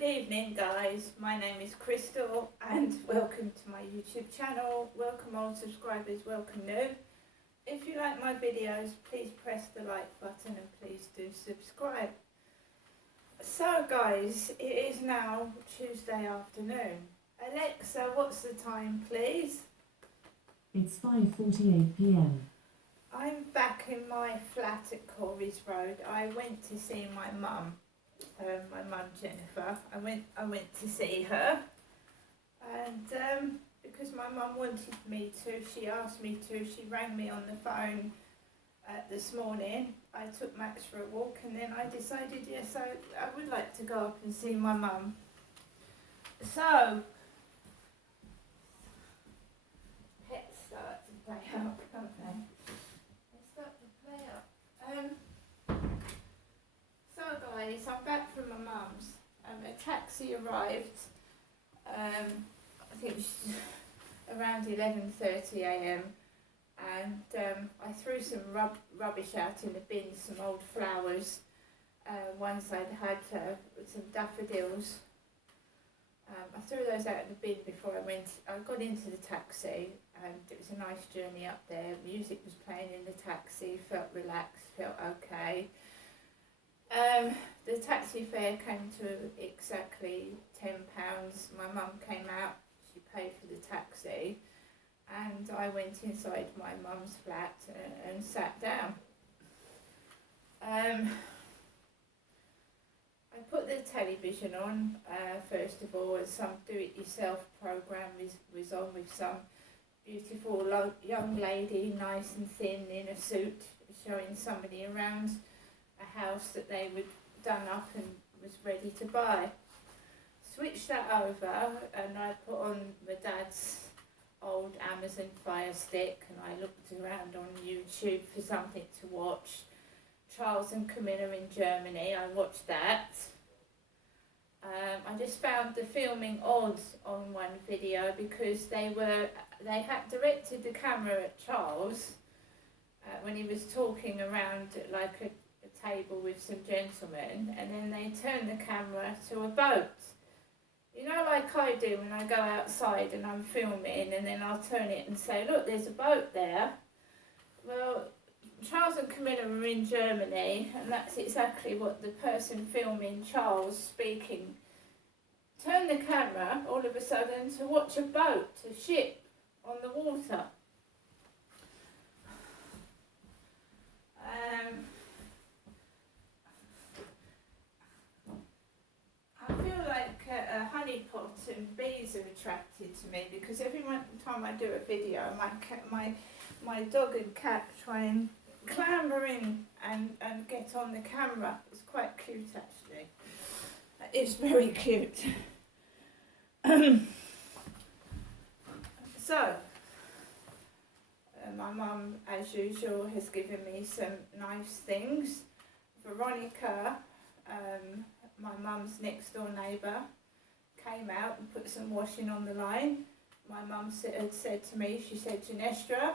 Good evening guys, my name is Crystal and welcome to my YouTube channel. Welcome old subscribers, welcome new. If you like my videos, please press the like button and please do subscribe. So guys, it is now Tuesday afternoon. Alexa, what's the time please? It's 5:48 p.m. I'm back in my flat at Corries Road. I went to see my mum. My mum Jennifer. I went to see her, and because my mum wanted me to, she asked me to. She rang me on the phone this morning. I took Max for a walk, and then I decided yes, I would like to go up and see my mum. So pets start to play up, don't they? They start to play up. So guys, I'm back from my mum's. A taxi arrived, I think around 11:30 a.m. and I threw some rubbish out in the bin, some old flowers, ones I'd had, some daffodils. I threw those out in the bin before I got into the taxi, and it was a nice journey up there. Music was playing in the taxi, felt relaxed, felt okay. The taxi fare came to exactly £10. My mum came out, she paid for the taxi, and I went inside my mum's flat and sat down. I put the television on, first of all, and some do-it-yourself programme was on with some beautiful young lady, nice and thin, in a suit, showing somebody around a house that they would done up and was ready to buy. Switched that over and I put on my dad's old Amazon Fire Stick, and I looked around on YouTube for something to watch. Charles and Camilla in Germany, I watched that. I just found the filming odd on one video because they had directed the camera at Charles when he was talking around like a table with some gentlemen, and then they turn the camera to a boat. You know, like I do when I go outside and I'm filming, and then I'll turn it and say, look, there's a boat there. Well, Charles and Camilla were in Germany, and that's exactly what the person filming Charles speaking turned the camera all of a sudden to watch a boat, a ship on the water. I feel like a honeypot and bees are attracted to me because every time I do a video, my dog and cat try and clamber in and get on the camera. It's quite cute actually. It's very cute. So, my mum, as usual, has given me some nice things. Veronica, my mum's next door neighbour, came out and put some washing on the line. My mum had said to me, she said, Ginestra,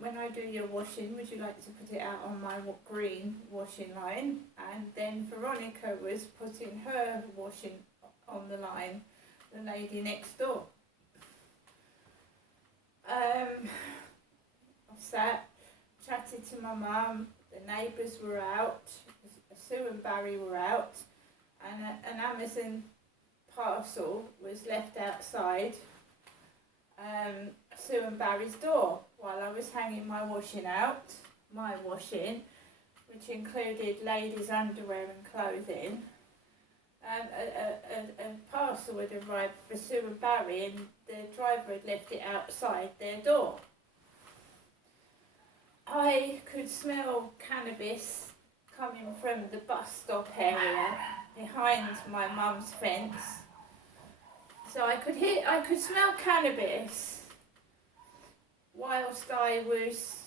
when I do your washing, would you like to put it out on my green washing line? And then Veronica was putting her washing on the line, the lady next door. I sat, chatted to my mum, the neighbours were out, Sue and Barry were out, and an Amazon parcel was left outside Sue and Barry's door while I was hanging my washing out, which included ladies' underwear and clothing. A parcel had arrived for Sue and Barry, and the driver had left it outside their door. I could smell cannabis coming from the bus stop area behind my mum's fence. So I could smell cannabis whilst I was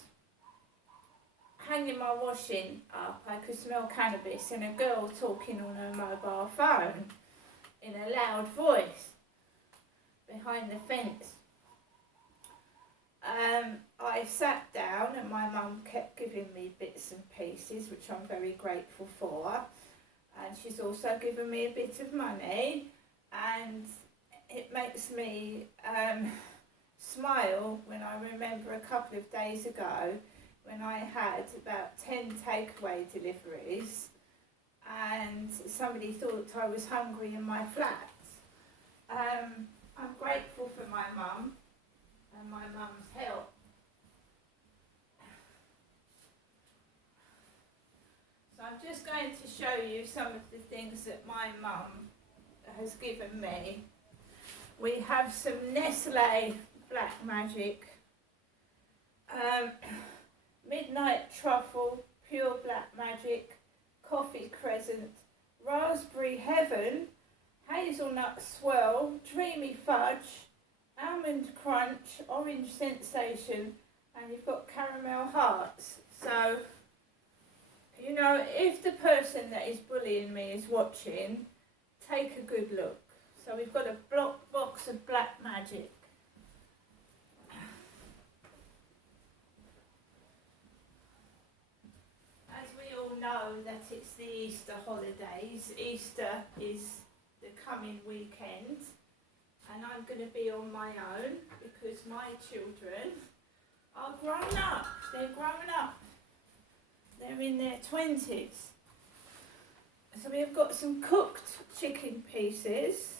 hanging my washing up. I could smell cannabis and a girl talking on her mobile phone in a loud voice behind the fence. I sat down and my mum kept giving me bits and pieces, which I'm very grateful for. and she's also given me a bit of money, and it makes me smile when I remember a couple of days ago when I had about 10 takeaway deliveries and somebody thought I was hungry in my flat. I'm grateful for my mum and my mum's help. So I'm just going to show you some of the things that my mum has given me. We have some Nestle Black Magic, Midnight Truffle, Pure Black Magic, Coffee Crescent, Raspberry Heaven, Hazelnut Swirl, Dreamy Fudge, Almond Crunch, Orange Sensation, and you've got Caramel Hearts. So, you know, if the person that is bullying me is watching, take a good look. So we've got a box of Black Magic. As we all know that it's the Easter holidays, Easter is the coming weekend, and I'm going to be on my own because my children are grown up. They're grown up. They're in their 20s. So we've got some cooked chicken pieces.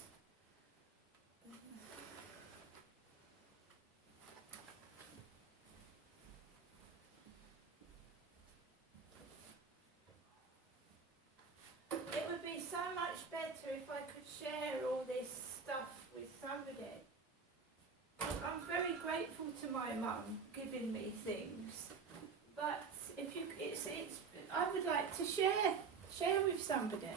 It would be so much better if I could share all this stuff with somebody. I'm very grateful to my mum giving me things, but if you, I would like to share with somebody.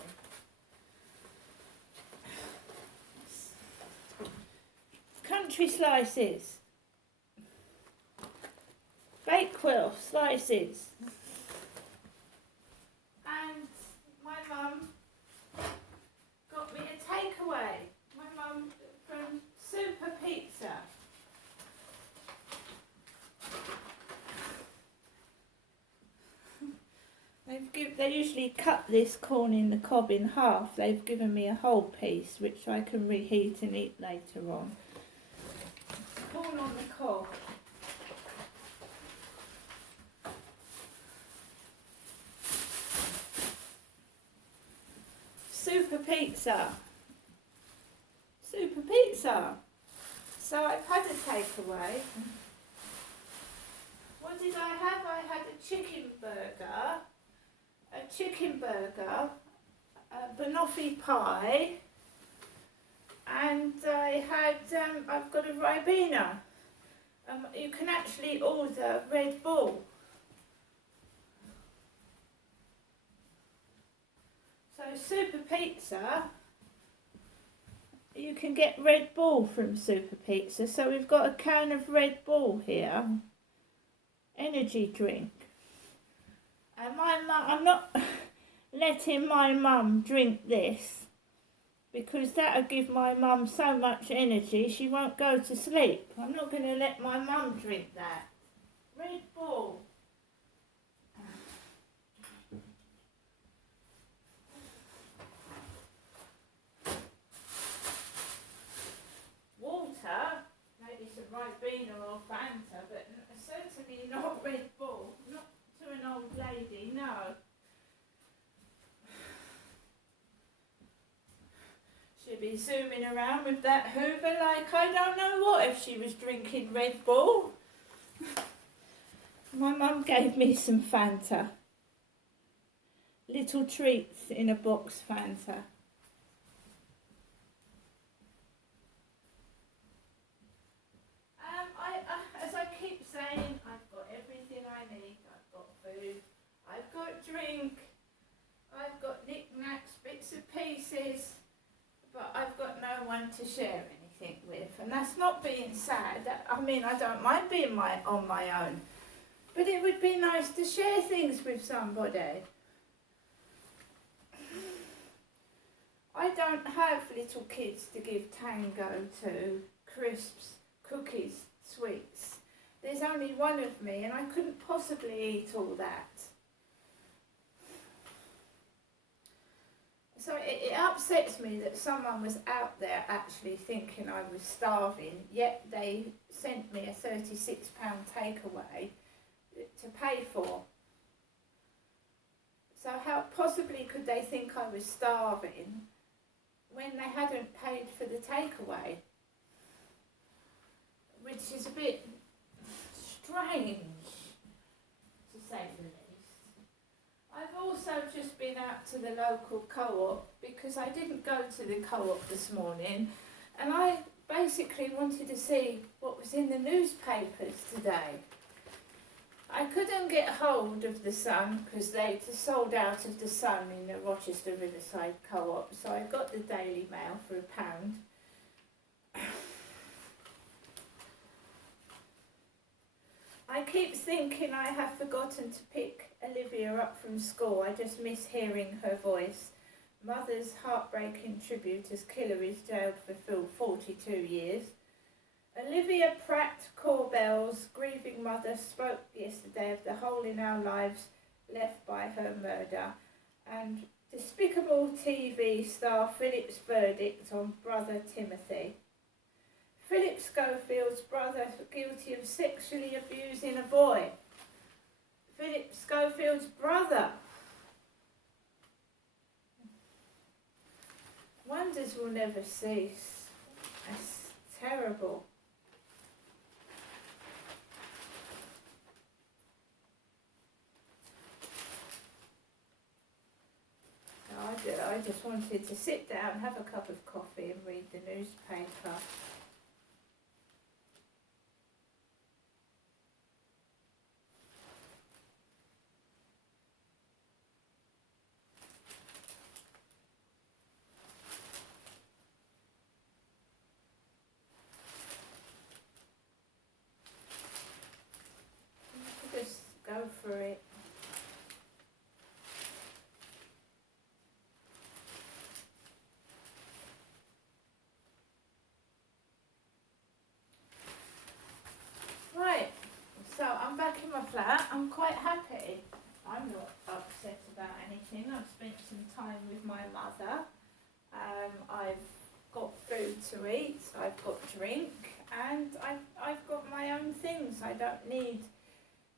Country slices, Bakewell slices, and my mum got me a takeaway. My mum from Super Pizza. They usually cut this corn in the cob in half. They've given me a whole piece, which I can reheat and eat later on. Corn on the cob. Super Pizza. Super Pizza. So I've had a takeaway. What did I have? I had a chicken burger, a banoffee pie, and I had, I've got a Ribena. You can actually order Red Bull. So Super Pizza, you can get Red Bull from Super Pizza. So we've got a can of Red Bull here, energy drink. And my mum, I'm not letting my mum drink this because that'll give my mum so much energy she won't go to sleep. I'm not going to let my mum drink that. Red Bull. Water, maybe some Ribena or Fanta, but certainly not Red Bull. Not to an old lady, no. She'd be zooming around with that Hoover like I don't know what if she was drinking Red Bull. My mum gave me some Fanta. Little treats in a box Fanta. As I keep saying, I've got everything I need. I've got food, I've got drink, I've got knickknacks, bits and pieces, but I've got no one to share anything with. And that's not being sad. I mean, I don't mind being on my own, but it would be nice to share things with somebody. I don't have little kids to give tango to, crisps, cookies, sweets. There's only one of me and I couldn't possibly eat all that. So it upsets me that someone was out there actually thinking I was starving, yet they sent me a £36 takeaway to pay for. So how possibly could they think I was starving when they hadn't paid for the takeaway? Which is a bit strange, to say the least. I've also just been out to the local co-op because I didn't go to the co-op this morning, and I basically wanted to see what was in the newspapers today. I couldn't get hold of the Sun because they sold out of the Sun in the Rochester Riverside co-op, so I got the Daily Mail for £1. I keep thinking I have forgotten to pick Olivia up from school. I just miss hearing her voice. Mother's heartbreaking tribute as killer is jailed for 42 years. Olivia Pratt Corbell's grieving mother spoke yesterday of the hole in our lives left by her murder, and Despicable TV star Philip's verdict on brother Timothy. Philip Schofield's brother guilty of sexually abusing a boy. Philip Schofield's brother. Wonders will never cease. That's terrible. I just wanted to sit down, have a cup of coffee and read the newspaper. Just go for it. Right, so I'm back in my flat. I'm quite happy. I'm not upset about anything. I've spent some time with my mother. I've got food to eat. I've got drink, and I've got my own things. I don't need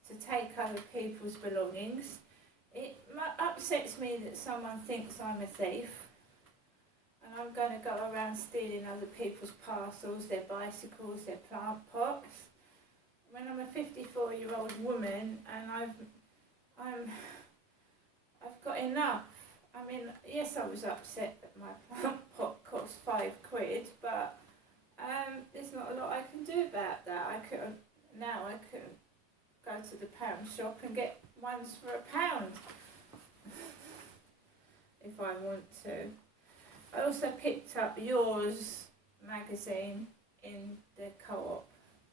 to take other people's belongings. It upsets me that someone thinks I'm a thief, and I'm going to go around stealing other people's parcels, their bicycles, their plant pots. When I'm a 54-year-old woman and I've got enough. I mean, yes, I was upset that my plant pot cost £5, but there's not a lot I can do about that. I can go to the pound shop and get ones for £1 if I want to. I also picked up Yours magazine in the co-op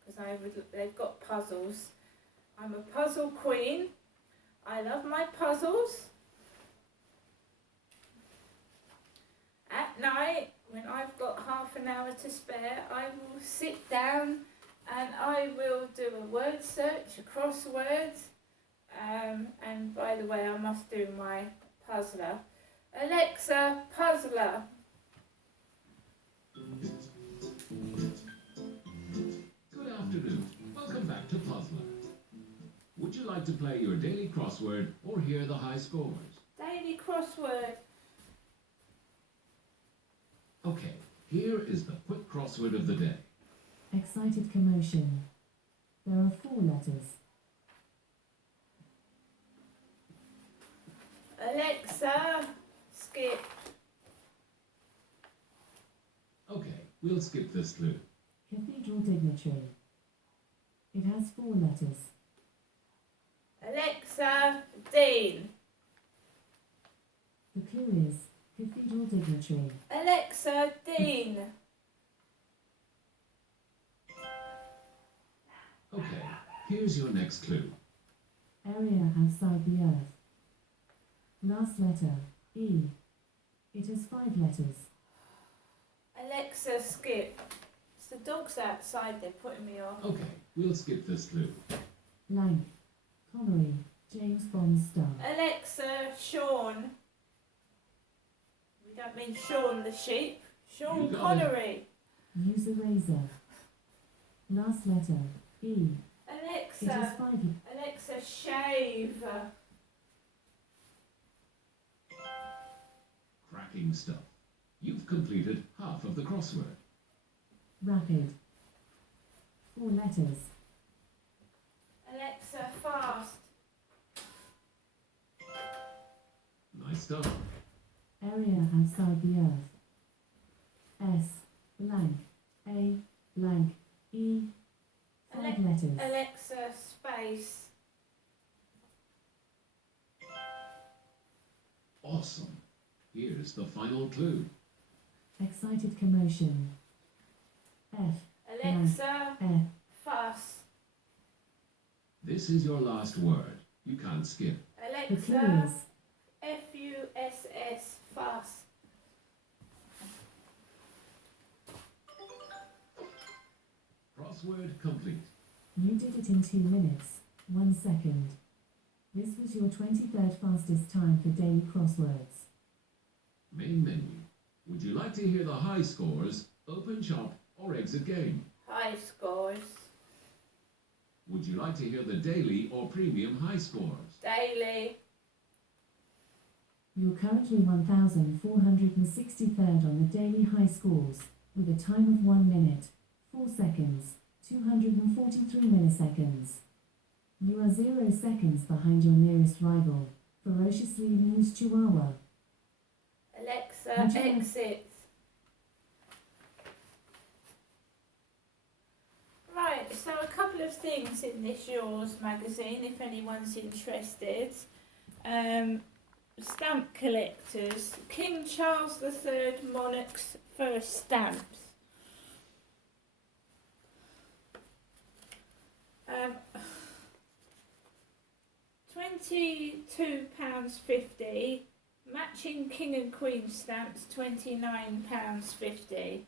because they've got puzzles. I'm a puzzle queen. I love my puzzles. At night, when I've got half an hour to spare, I will sit down and I will do a word search, a crossword, and by the way, I must do my puzzler. Alexa, puzzler. Good afternoon. Welcome back to Puzzler. Would you like to play your daily crossword or hear the high scores? Daily crossword. Okay, here is the quick crossword of the day. Excited commotion. There are 4 letters. Alexa, skip. Okay, we'll skip this clue. Cathedral dignitary. It has 4 letters. Alexa, Dean. The clue is cathedral dignitary. Alexa, Dean. Okay, here's your next clue. Area outside the earth. Last letter, E. It has 5 letters. Alexa, skip. It's the dogs outside, they're putting me off. Okay, we'll skip this clue. Length. Connery. James Bond star. Alexa, Sean. don't mean Shaun the sheep. Sean You got it. Connery. Use a razor. Last letter, E. It is Alexa, 5. Alexa, shave. Cracking stuff. You've completed half of the crossword. Rapid. 4 letters. Alexa, fast. Nice stuff. Area outside the earth. S blank A blank E. 5 letters. Alexa, space. Awesome. Here's the final clue. Excited commotion. F Alexa, F fuss. This is your last word. You can't skip. The clue Alexa, is fuss, fuss. Crossword complete. you did it in 2 minutes, 1 second. This was your 23rd fastest time for daily crosswords. Main menu. Would you like to hear the high scores, open shop, or exit game? High scores. Would you like to hear the daily or premium high scores? Daily. You're currently 1,463rd on the daily high scores, with a time of 1 minute, 4 seconds, 243 milliseconds. You are 0 seconds behind your nearest rival, Ferociously Amused Chihuahua. Alexa, Would you like- exit. Right, so a couple of things in this Yours magazine, if anyone's interested. Stamp collectors. King Charles III monarch's first stamps. £22.50. Matching King and Queen stamps, £29.50.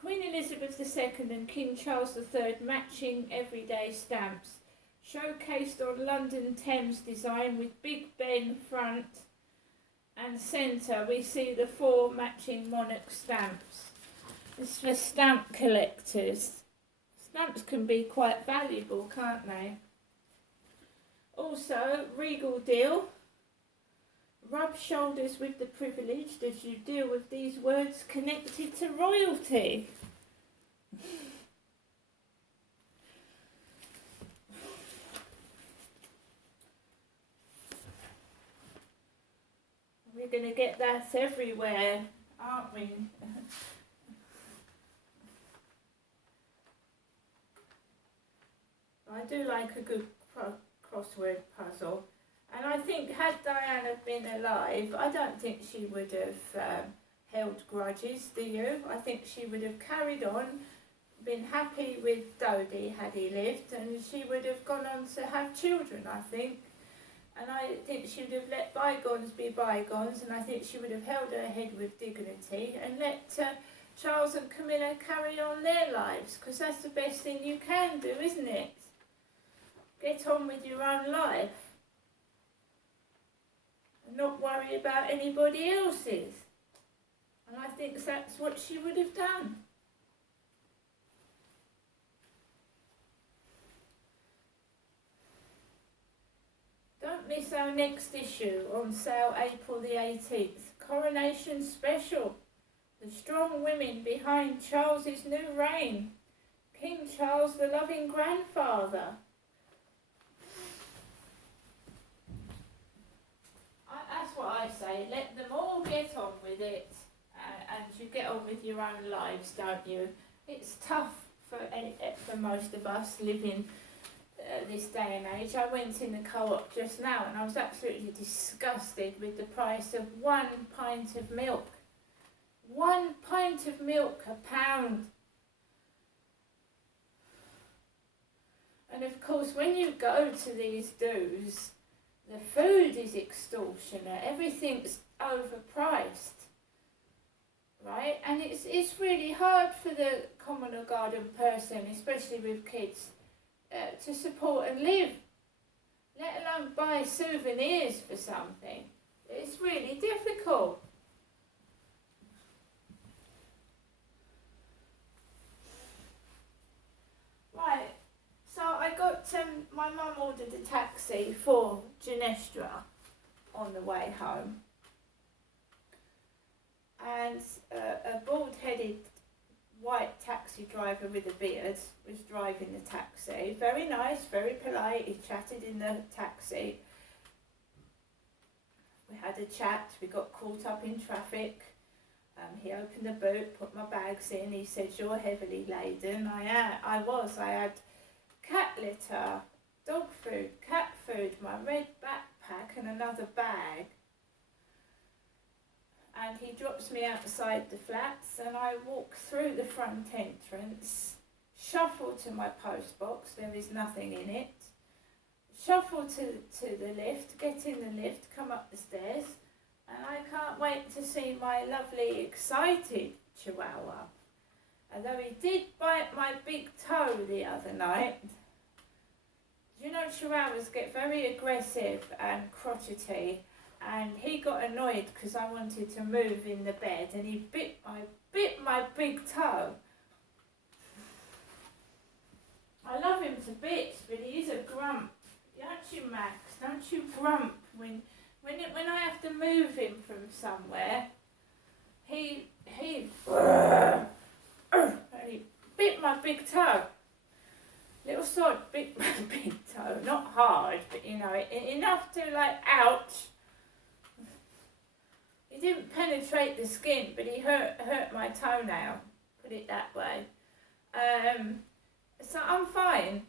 Queen Elizabeth II and King Charles III matching everyday stamps, showcased on London Thames design with Big Ben front and centre. We see the 4 matching monarch stamps. It's for stamp collectors. Stamps can be quite valuable, can't they? Also, Regal deal. Rub shoulders with the privileged as you deal with these words connected to royalty. We're going to get that everywhere, aren't we? I do like a good crossword puzzle. And I think had Diana been alive, I don't think she would have held grudges, do you? I think she would have carried on, been happy with Dodie had he lived, and she would have gone on to have children, I think. And I think she would have let bygones be bygones, and I think she would have held her head with dignity and let Charles and Camilla carry on their lives, because that's the best thing you can do, isn't it? Get on with your own life. And not worry about anybody else's. And I think that's what she would have done. Don't miss our next issue, on sale April the 18th. Coronation Special. The strong women behind Charles's new reign. King Charles, the loving grandfather. That's what I say. Let them all get on with it. And you get on with your own lives, don't you? It's tough for most of us living this day and age. I went in the co-op just now and I was absolutely disgusted with the price of 1 pint of milk. 1 pint of milk a pound. And of course, when you go to these do's, the food is extortionate. Everything's overpriced, right? And it's really hard for the common or garden person, especially with kids, to support and live, let alone buy souvenirs for something. It's really difficult. Right, so I got my mum ordered a taxi for Genestra on the way home, and a bald-headed white taxi driver with a beard was driving the taxi. Very nice, very polite. He chatted in the taxi. We had a chat. We got caught up in traffic. He opened the boot, put my bags in. He said, "You're heavily laden." I was. I had cat litter, dog food, cat food, my red backpack and another bag. And he drops me outside the flats, and I walk through the front entrance, shuffle to my post box, there is nothing in it, shuffle to the lift, get in the lift, come up the stairs, and I can't wait to see my lovely, excited Chihuahua. Although he did bite my big toe the other night. You know, Chihuahuas get very aggressive and crotchety, and he got annoyed because I wanted to move in the bed, and he bit my big toe. I love him to bits, but he is a grump. Don't you, Max? Don't you grump when I have to move him from somewhere? He and he bit my big toe. Little sod bit my big toe. Not hard, but you know, enough to like, ouch. He didn't penetrate the skin, but he hurt my toenail, put it that way. So I'm fine.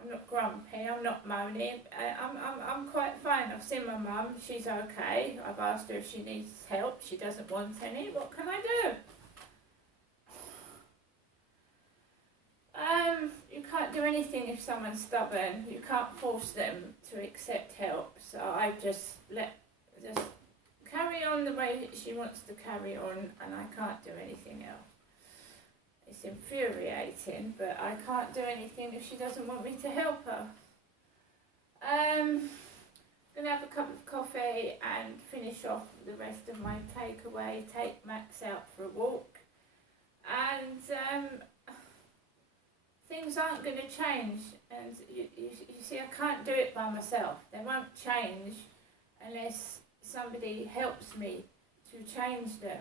I'm not grumpy, I'm not moaning. I'm quite fine. I've seen my mum, she's okay. I've asked her if she needs help. She doesn't want any. What can I do? You can't do anything if someone's stubborn. You can't force them to accept help. So I just carry on the way that she wants to carry on, and I can't do anything else. It's infuriating, but I can't do anything if she doesn't want me to help her. I'm going to have a cup of coffee and finish off the rest of my takeaway, take Max out for a walk, and things aren't going to change. And you see, I can't do it by myself. They won't change unless somebody helps me to change them.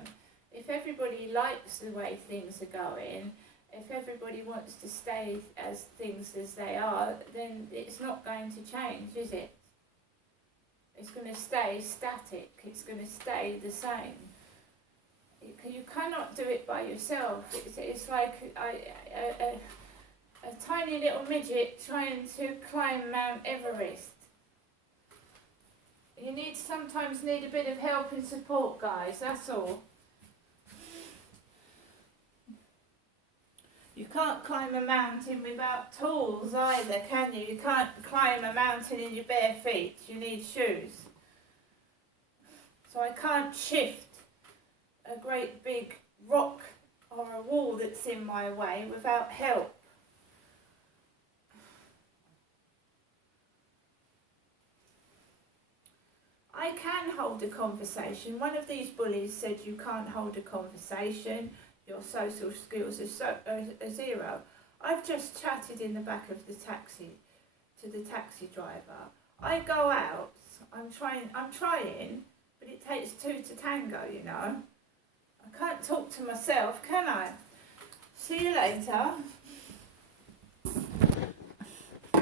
If everybody likes the way things are going, if everybody wants to stay as things as they are, then it's not going to change, is it? It's going to stay static. It's going to stay the same. You cannot do it by yourself. It's like a tiny little midget trying to climb Mount Everest. You sometimes need a bit of help and support, guys, that's all. You can't climb a mountain without tools either, can you? You can't climb a mountain in your bare feet. You need shoes. So I can't shift a great big rock or a wall that's in my way without help. I can hold a conversation. One of these bullies said you can't hold a conversation. Your social skills are zero. I've just chatted in the back of the taxi to the taxi driver. I go out, I'm trying, but it takes two to tango, you know. I can't talk to myself, can I? See you later.